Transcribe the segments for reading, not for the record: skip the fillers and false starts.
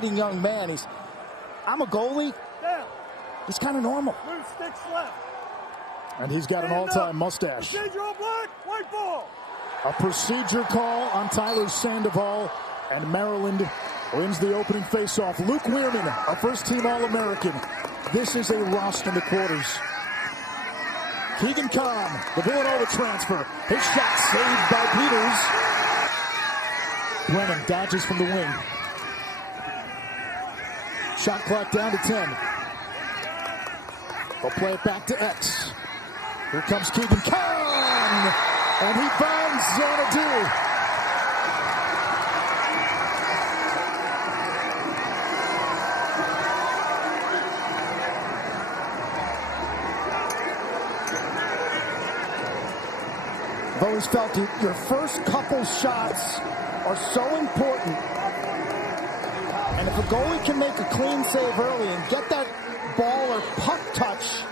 fascinating young man. I'm a goalie. He's kind of normal. Move sticks left. And he's got an all-time mustache. Procedure on black, white ball. A procedure call on Tyler Sandoval, and Maryland wins the opening faceoff. Luke Weirman, a first-team All-American. This is a rost in the quarters. Keegan Kahn, the Villanova transfer. His shot saved by Peters. Brennan dodges from the wing. Shot clock down to 10. They'll play it back to X. Here comes Keegan Kahn, and he finds Xanadu. I've always felt your first couple shots are so important. And if a goalie can make a clean save early and get that ball or puck touch,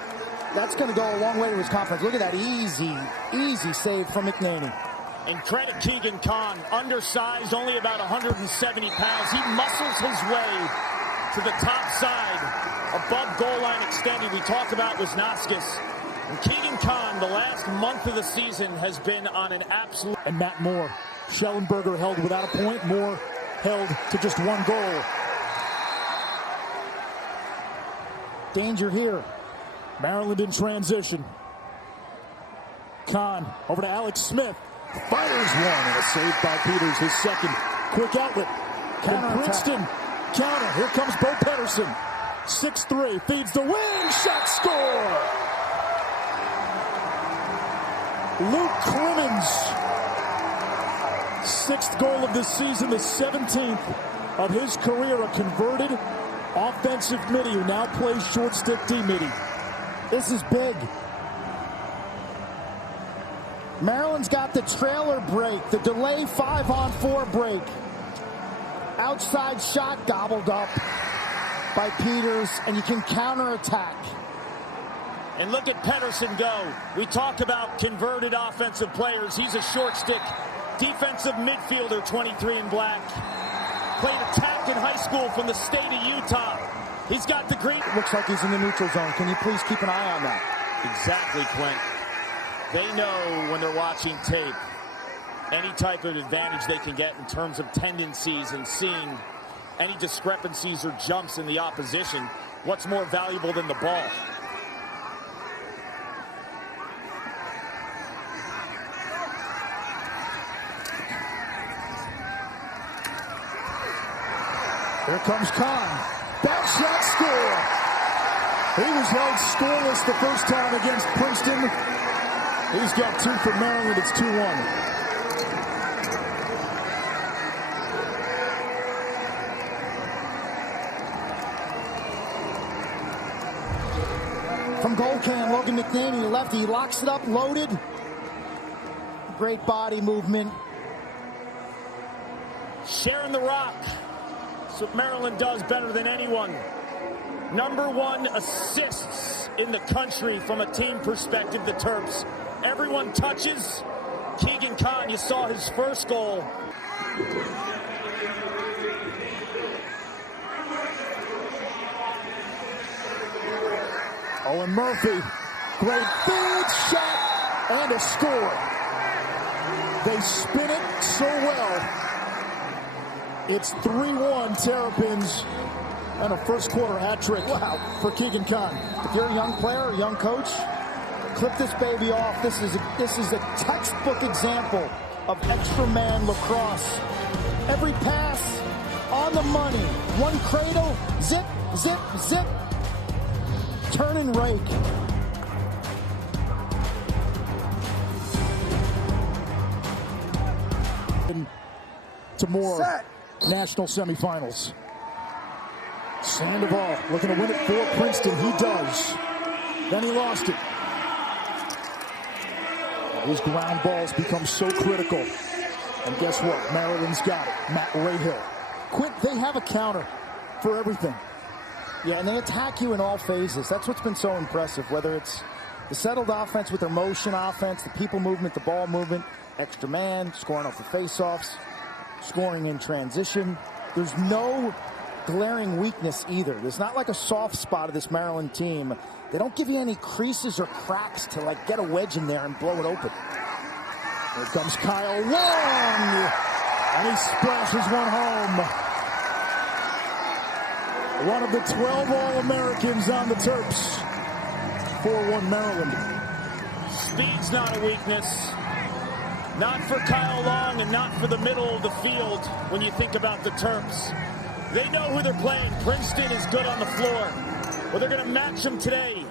that's going to go a long way to his confidence. Look at that easy save from McNaney. And credit Keegan Kahn, undersized, only about 170 pounds. He muscles his way to the top side, above goal line extended. We talked about Wisnauskas. And Keegan Kahn, the last month of the season, has been on an absolute... And Matt Moore. Schellenberger held without a point. Moore held to just one goal. Danger here. Maryland in transition. Kahn over to Alex Smith. Fires one, and a save by Peters, his second. Quick outlet. From Princeton. Counter. Here comes Bo Pedersen. 6-3. Feeds the wing. Shot score. Luke Crimmins. 6th goal of the season, the 17th of his career. A converted offensive midi who now plays short stick D midi. This is big. Maryland's got the trailer break, the delay 5-on-4 break. Outside shot gobbled up by Peters, and you can counterattack. And look at Pedersen go. We talk about converted offensive players. He's a short stick defensive midfielder, 23 in black. Played attack in high school from the state of Utah. He's got the green. It looks like he's in the neutral zone. Can you please keep an eye on that? Exactly, Quint. They know when they're watching tape any type of advantage they can get in terms of tendencies and seeing any discrepancies or jumps in the opposition. What's more valuable than the ball? Here comes Kahn. Back shot score. He was held scoreless the first time against Princeton. He's got 2 for Maryland. It's 2-1. From goal can, Logan McNaney, lefty, locks it up, loaded. Great body movement. Sharing the rock. That's what Maryland does better than anyone. #1 assists in the country from a team perspective, the Terps. Everyone touches. Keegan Kahn, you saw his first goal. Owen Murphy, great feed, shot, and a score. They spin it so well. It's 3-1 Terrapins, and a first quarter hat trick for Keegan Kahn. If you're a young player, a young coach, clip this baby off. This is a textbook example of extra man lacrosse. Every pass on the money. One cradle, zip, zip, zip. Turn and rake. To more national semifinals. Sandoval looking to win it for Princeton. He does. Then he lost it. These ground balls become so critical. And guess what? Maryland's got it. Matt Rahill. Quint, they have a counter for everything. Yeah, and they attack you in all phases. That's what's been so impressive, whether it's the settled offense with their motion offense, the people movement, the ball movement, extra man, scoring off the faceoffs, scoring in transition. There's no glaring weakness either. There's not like a soft spot of this Maryland team. They don't give you any creases or cracks to like get a wedge in there and blow it open. Here comes Kyle Long, and he splashes one home. One of the 12 All-Americans on the Terps. 4-1 Maryland. Speed's not a weakness. Not for Kyle Long and not for the middle of the field when you think about the Terps. They know who they're playing. Princeton is good on the floor. Well, they're going to match them today.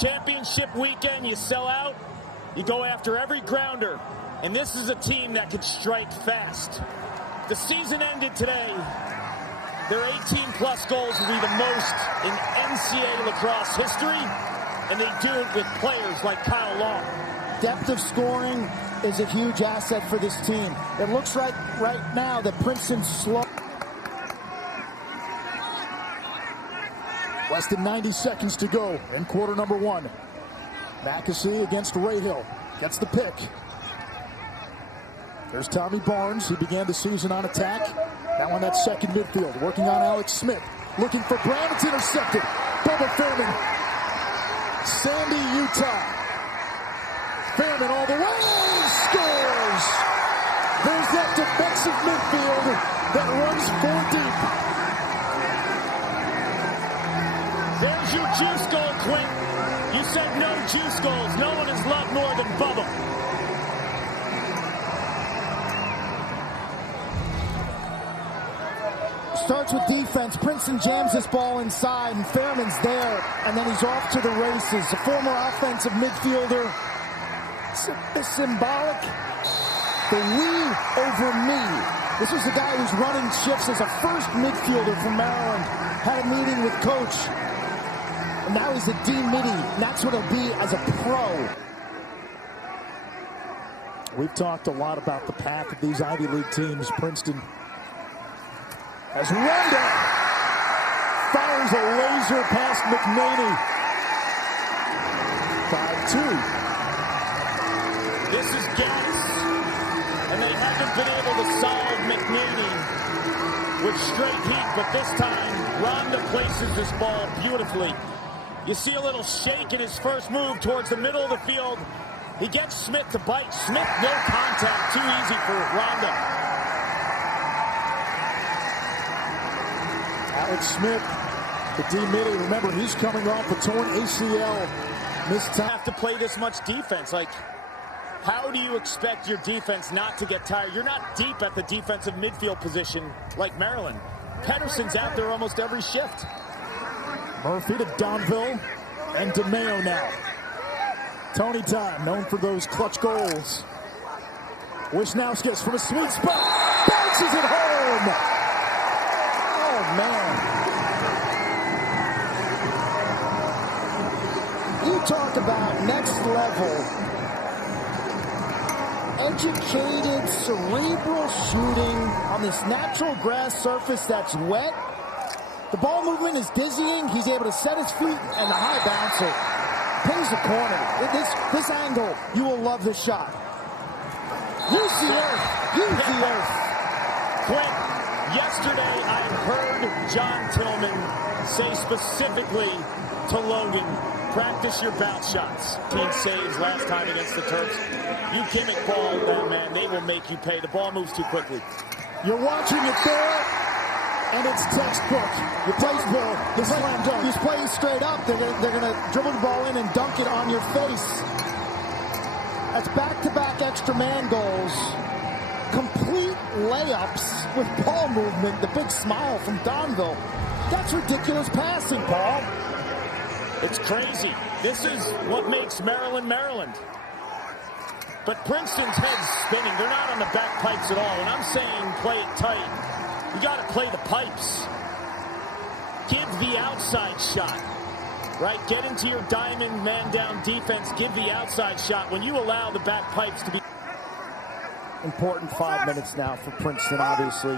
Championship weekend, you sell out, you go after every grounder. And this is a team that can strike fast. The season ended today. Their 18-plus goals will be the most in NCAA lacrosse history, and they do it with players like Kyle Long. Depth of scoring is a huge asset for this team. It looks like right now that Princeton's slow. Less than 90 seconds to go in quarter number one. McAsee against Rahill. Gets the pick. There's Tommy Barnes. He began the season on attack. Now on that second midfield. Working on Alex Smith. Looking for Brown. It's intercepted. Bubba Fairman. Sandy, Utah. Fairman all the way. Scores! There's that defensive midfield that runs four deep. There's your juice goal, Quint. You said no juice goals. No one has loved more than Bubba. Starts with defense. Princeton jams this ball inside, and Fairman's there, and then he's off to the races. A former offensive midfielder. Symbolic. The we over me. This was the guy who's running shifts as a first midfielder from Maryland. Had a meeting with coach. And now he's a D-midi. And that's what he'll be as a pro. We've talked a lot about the path of these Ivy League teams. Princeton as Ronda fires a laser past McNaney. 5-2. This is gas. And they haven't been able to solve McNaney with straight heat. But this time, Ronda places this ball beautifully. You see a little shake in his first move towards the middle of the field. He gets Smith to bite. Smith, no contact. Too easy for Ronda. Alex Smith, the D-midi. Remember, he's coming off a torn ACL. Missed time. Have to play this much defense. Like, how do you expect your defense not to get tired? You're not deep at the defensive midfield position like Maryland. Pedersen's out there almost every shift. Murphy to Donville and DeMeo now. Tony Time, known for those clutch goals. Wisnauskas from a sweet spot. Bounces it home. Oh, man. You talk about next level. Educated, cerebral shooting on this natural grass surface that's wet. The ball movement is dizzying. He's able to set his feet, and the high bouncer pins the corner. This angle, you will love this shot. Use the earth. Use the earth. Quint, yesterday I heard John Tillman say specifically to Logan, practice your bounce shots. 10 saves last time against the Terps. You gimmick ball that, man, they will make you pay. The ball moves too quickly. You're watching it there, and it's textbook. You play the slam dunk. You play it straight up. They're gonna dribble the ball in and dunk it on your face. That's back-to-back extra man goals. Complete layups with ball movement. The big smile from Donville. That's ridiculous passing, Paul. It's crazy. This is what makes Maryland, Maryland. But Princeton's head's spinning. They're not on the back pipes at all. And I'm saying play it tight. You got to play the pipes. Give the outside shot. Right? Get into your diamond man-down defense. Give the outside shot. When you allow the back pipes to be... Important 5 minutes now for Princeton, obviously.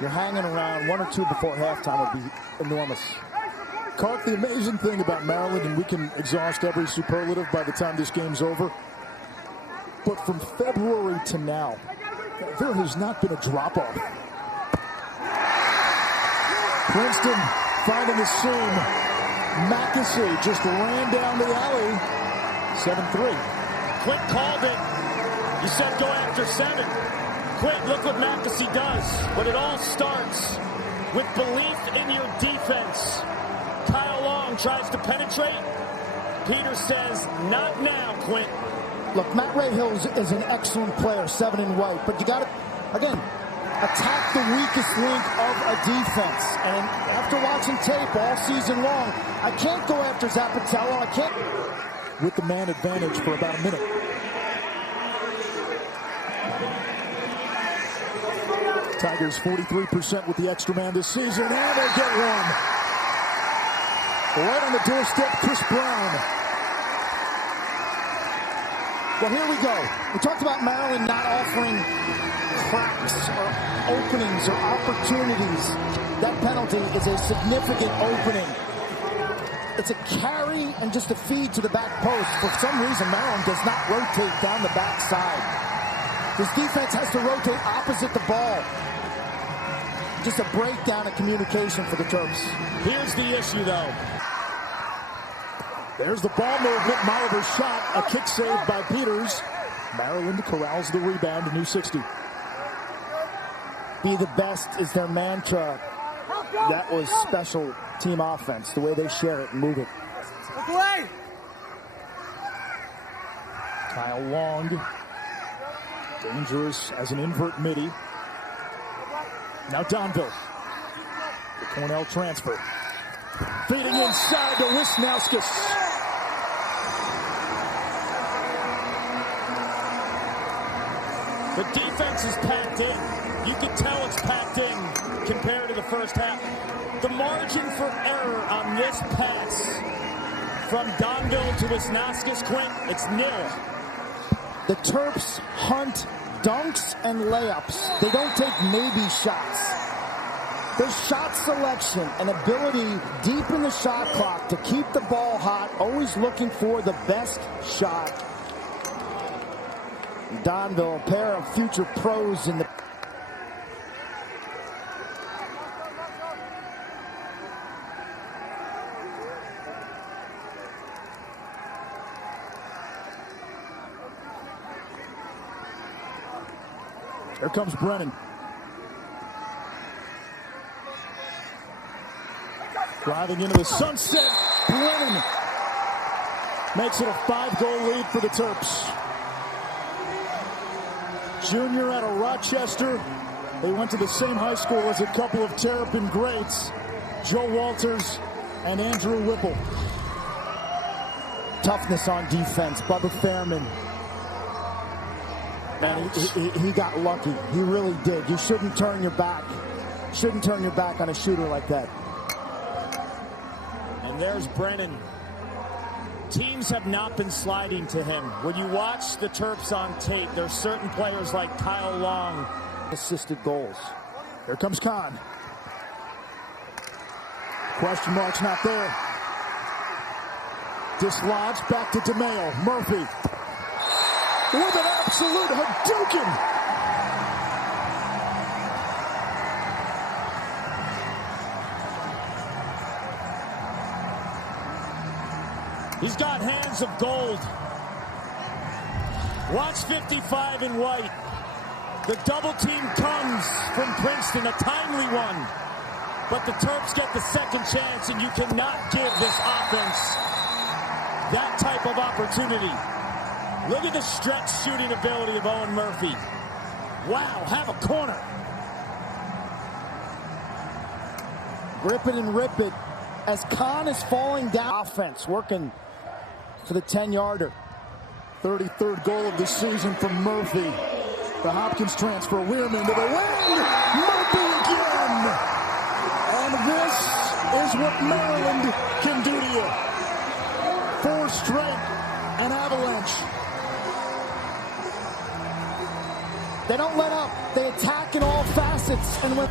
You're hanging around 1 or 2 before halftime would be enormous. Clark, the amazing thing about Maryland, and we can exhaust every superlative by the time this game's over, but from February to now, There has not been a drop-off. Princeton finding a seam. McAsee just ran down the alley. 7-3. Quick called it. He said go after 7. Quick, look what McAsee does. But it all starts with belief in your defense. Kyle Long tries to penetrate. Peter says, not now, Quint. Look, Matt Rahill is an excellent player, 7 in white, but you got to, again, attack the weakest link of a defense. And after watching tape all season long, I can't go after Zappatello. I can't. With the man advantage for about a minute. Tigers 43% with the extra man this season, and they get one. Right on the doorstep, Chris Brown. Well, here we go. We talked about Maryland not offering cracks or openings or opportunities. That penalty is a significant opening. It's a carry and just a feed to the back post. For some reason, Maryland does not rotate down the backside. This defense has to rotate opposite the ball. Just a breakdown of communication for the Terps. Here's the issue, though. There's the ball movement. Molliver's shot. A kick saved by Peters. Maryland corrals the rebound. A new 60. Be the best is their mantra. That was special team offense. The way they share it and move it. Kyle Long. Dangerous as an invert midi. Now Donville. The Cornell transfer. Feeding inside to Wisnauskas. The defense is packed in. You can tell it's packed in compared to the first half. The margin for error on this pass from Donville to Wisnauskas, Quint, it's nil. The Terps hunt dunks and layups. They don't take maybe shots. Their shot selection and ability deep in the shot clock to keep the ball hot, always looking for the best shot. Donville, a pair of future pros in the... Here comes Brennan. Driving into the sunset. Brennan makes it a 5-goal lead for the Terps. Junior out of Rochester. They went to the same high school as a couple of Terrapin greats, Joe Walters and Andrew Whipple. Toughness on defense, Bubba Fairman. And he got lucky. He really did. You shouldn't turn your back. Shouldn't turn your back on a shooter like that. And there's Brennan. Teams have not been sliding to him. When you watch the Terps on tape, there's certain players like Kyle Long. Assisted goals. Here comes Kahn. Question mark's not there. Dislodged back to DeMeo. Murphy. With an absolute Hadouken. He's got hands of gold. Watch 55 in white. The double team comes from Princeton, a timely one. But the Terps get the second chance, and you cannot give this offense that type of opportunity. Look at the stretch shooting ability of Owen Murphy. Wow, have a corner. Grip it and rip it as Kahn is falling down. Offense working for the 10-yarder. 33rd goal of the season from Murphy. The Hopkins transfer. Weirman to the wing. Murphy again. And this is what Maryland can do to you. 4 straight. An avalanche. They don't let up. They attack in all facets. And with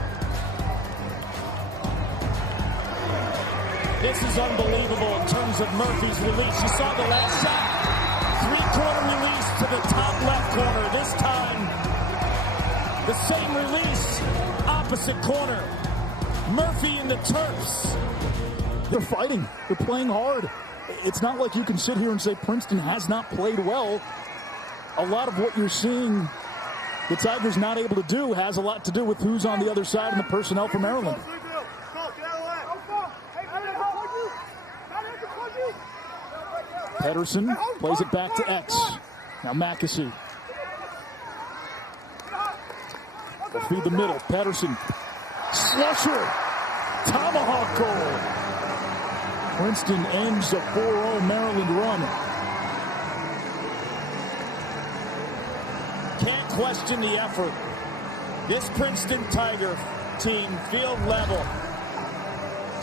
this is unbelievable in terms of Murphy's release. You saw the last shot. 3-quarter release to the top left corner. This time, The same release, opposite corner. Murphy and the Terps. They're fighting. They're playing hard. It's not like you can sit here and say Princeton has not played well. A lot of what you're seeing the Tigers not able to do has a lot to do with who's on the other side and the personnel for Maryland. Pedersen plays it back to X. Now Mackesy. They'll feed the middle. Pedersen. Slusher. Tomahawk goal. Princeton ends a 4-0 Maryland run. Can't question the effort. This Princeton Tiger team, field level.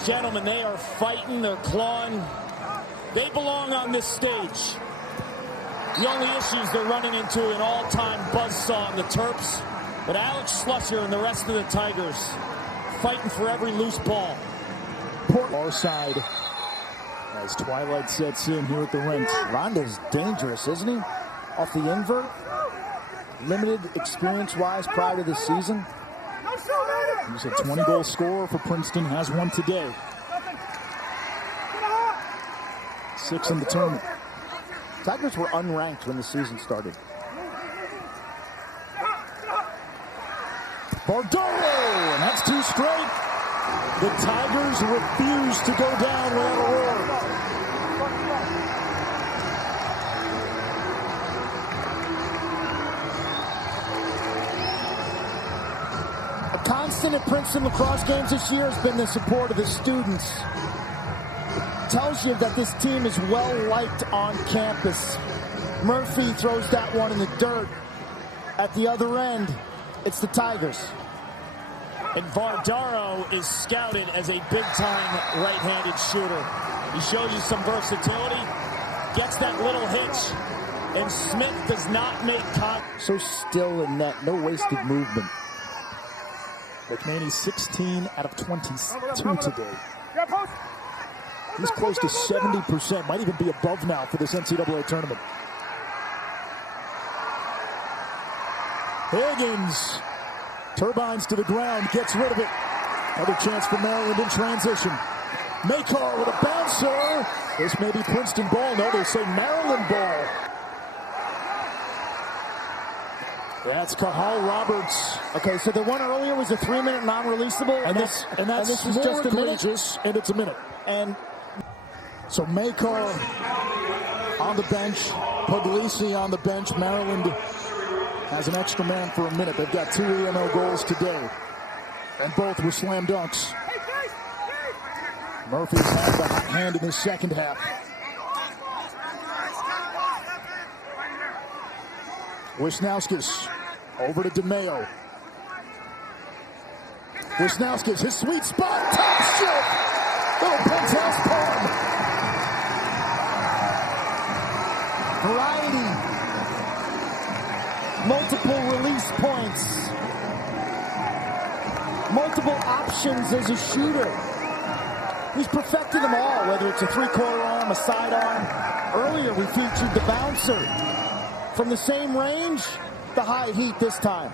Gentlemen, they are fighting, they're clawing. They belong on this stage. The only issues they're running into an all-time buzzsaw in the Terps. But Alex Slusher and the rest of the Tigers fighting for every loose ball. Our side as twilight sets in here at the rink. Ronda's dangerous, isn't he? Off the invert. Limited experience-wise prior to this season. He's a 20-goal scorer for Princeton. Has one today. 6 in the tournament. Tigers were unranked when the season started. Bardaro, and that's 2 straight. The Tigers refuse to go down without a roar. A constant at Princeton lacrosse games this year has been the support of the students. Tells you that this team is well liked on campus. Murphy throws that one in the dirt. At the other end, it's the Tigers. And Bardaro is scouted as a big-time right-handed shooter. He shows you some versatility, gets that little hitch, and Smith does not make contact. So still in net, no wasted movement. McNaney 16 out of 22 today. He's close to 70%, might even be above now for this NCAA tournament. Higgins turbines to the ground, gets rid of it. Another chance for Maryland in transition. Makar with a bouncer. This may be Princeton ball. No, they say Maryland ball. That's Cahal Roberts. Okay, so the one earlier was a 3-minute non-releasable, And this is just a minute, and it's a minute. And so Makar on the bench, Puglisi on the bench. Maryland has an extra man for a minute. They've got 2 ENO goals today, and both were slam dunks. Murphy's had the hot hand in his second half. Wisnauskas over to DeMeo. Wisnauskas, his sweet spot, top shot. Little penthouse palm. variety. Multiple release points. Multiple options as a shooter. He's perfected them all, whether it's a three-quarter arm, a sidearm. Earlier, we featured the bouncer. From the same range, the high heat this time.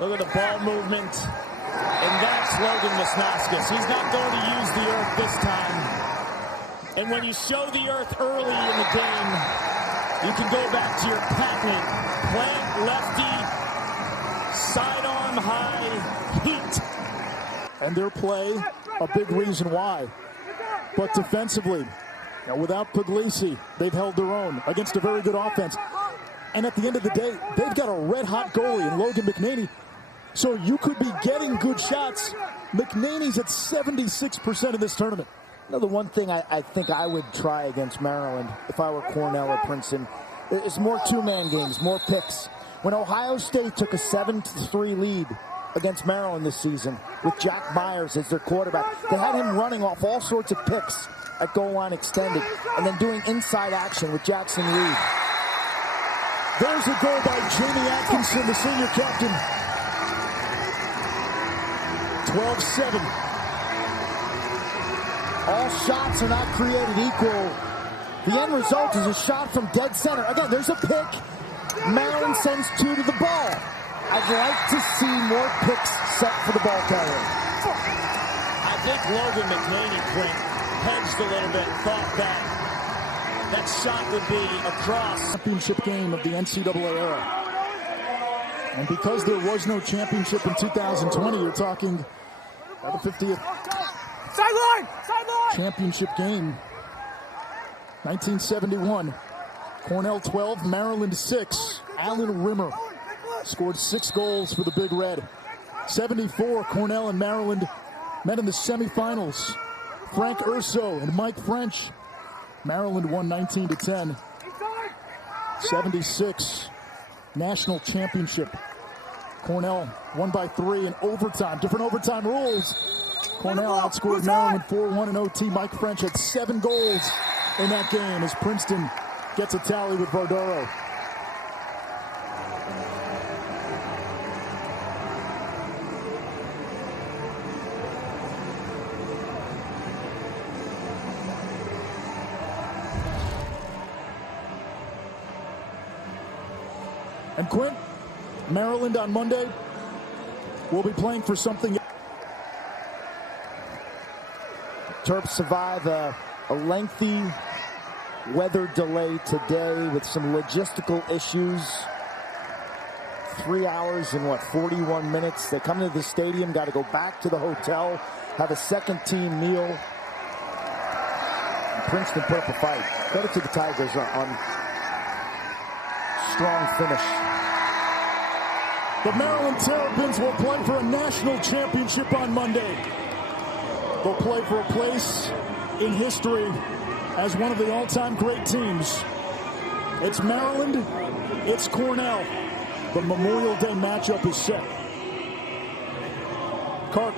Look at the ball movement. And that's Logan Wisnauskas. He's not going to use the earth this time. And when you show the earth early in the game, you can go back to your patent. Plant, lefty, sidearm, high, heat. And their play, a big reason why. But defensively, without Puglisi, they've held their own against a very good offense. And at the end of the day, they've got a red-hot goalie in Logan McNaney. So you could be getting good shots. McNaney's at 76% in this tournament. The one thing I think I would try against Maryland, if I were Cornell or Princeton, is more two-man games, more picks. When Ohio State took a 7-3 lead against Maryland this season with Jack Myers as their quarterback, they had him running off all sorts of picks at goal line extended and then doing inside action with Jackson Reed. There's a goal by Jamie Atkinson, the senior captain. 12-7. All shots are not created equal. The end result is a shot from dead center. Again, there's a pick. Maryland sends two to the ball. I'd like to see more picks set for the ball carrier. I think Logan McNaney, Quinn, hedged a little bit, thought that shot would be across. Championship game of the NCAA era. And because there was no championship in 2020, you're talking about the 50th Sideline! Sideline! championship game. 1971. Cornell 12, Maryland 6. Alan Rimmer scored 6 goals for the Big Red. 74, Cornell and Maryland met in the semifinals. Frank Urso and Mike French. Maryland won 19-10. 76, national championship. Cornell won by 3 in overtime. Different overtime rules. Cornell outscored Maryland 4-1 in OT. Mike French had 7 goals in that game as Princeton gets a tally with Vardaro. And Quint, Maryland on Monday will be playing for something. Terps survive a lengthy weather delay today with some logistical issues. 3 hours and 41 minutes. They come to the stadium, got to go back to the hotel, have a second team meal. And Princeton put up a fight. Credit to the Tigers on strong finish. The Maryland Terrapins will play for a national championship on Monday. They'll play for a place in history as one of the all-time great teams. It's Maryland, it's Cornell. The Memorial Day matchup is set. Kark.